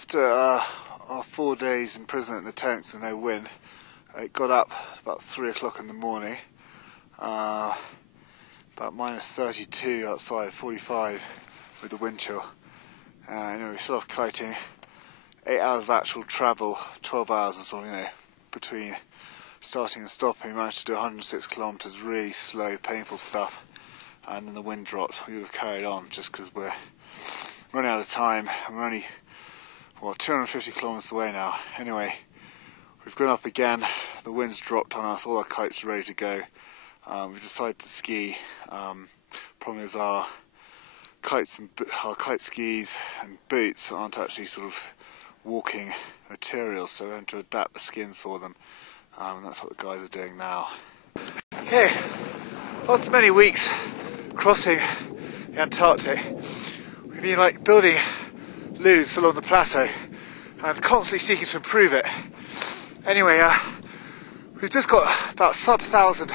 After our 4 days imprisonment in the tents and no wind, it got up about 3 o'clock in the morning, about minus 32 outside, 45 with the wind chill. We started off kiting, 8 hours of actual travel, 12 hours and sort of, between starting and stopping. We managed to do 106 kilometres, really slow, painful stuff, and then the wind dropped. We would have carried on just because we're running out of time, and we're only 250 kilometres away now. Anyway, we've gone up again, the wind's dropped on us, all our kites are ready to go. We've decided to ski. Problem is our kite skis and boots aren't actually sort of walking materials, so we're going to adapt the skins for them, and that's what the guys are doing now. Okay, after many weeks crossing the Antarctic, we've been building loos along the plateau and constantly seeking to improve it. Anyway, we've just got about sub 1,000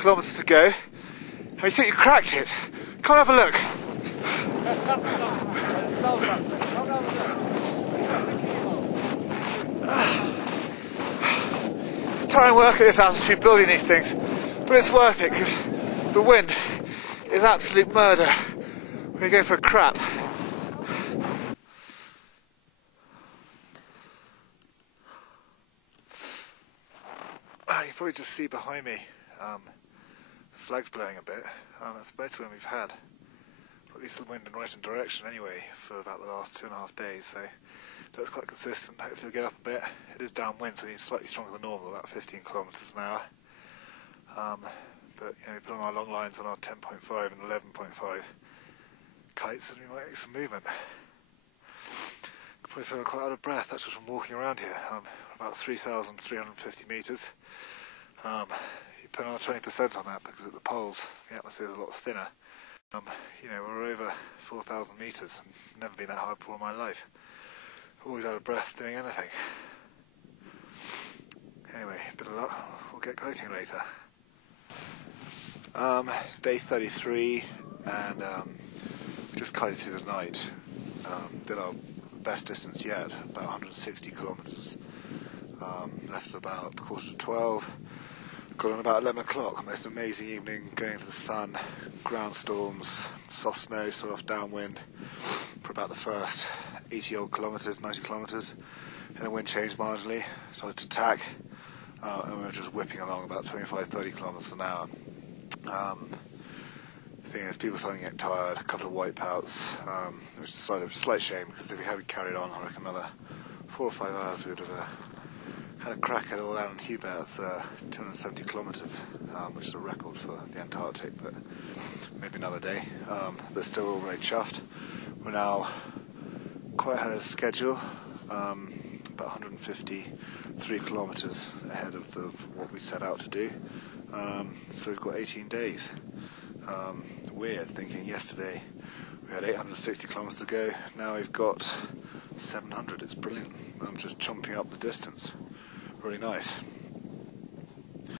kilometres to go, and we think you cracked it. Come and have a look. It's tiring work at this altitude building these things, but it's worth it because the wind is absolute murder when you go for a crap. You can probably just see behind me the flag's blowing a bit. That's the most wind we've had, or at least the wind in the right direction anyway, for about the last 2.5 days, so that's quite consistent. Hopefully it'll get up a bit. It is downwind, so it's slightly stronger than normal, about 15 kilometres an hour. But we put on our long lines on our 10.5 and 11.5 kites, and we might make some movement. Probably feel quite out of breath, that's just from walking around here. About 3,350 metres. You put on 20% on that because at the poles the atmosphere is a lot thinner. We're over 4,000 metres, and never been that high before in my life. Always out of breath doing anything. Anyway, a bit of luck, we'll get kiting later. It's day 33, and we just kited through the night. Did our best distance yet, about 160 kilometres. Left at about 11:45. Got on about 11 o'clock. Most amazing evening, going into the sun, ground storms, soft snow, sort of downwind for about the first 80 odd kilometres, 90 kilometres, and the wind changed marginally, started to tack, and we were just whipping along about 25-30 kilometres an hour. The thing is, people starting to get tired, a couple of wipeouts, which is a slight shame, because if we hadn't carried on, I reckon another 4 or 5 hours we would have had a crack at all Alan Hubert's 270 kilometres, which is a record for the Antarctic, but maybe another day. But still all very chuffed. We're now quite ahead of schedule, about 153 kilometres ahead of what we set out to do. So we've got 18 days. Weird, thinking yesterday we had 860 kilometres to go, now we've got 700, it's brilliant. I'm just chomping up the distance. Really nice.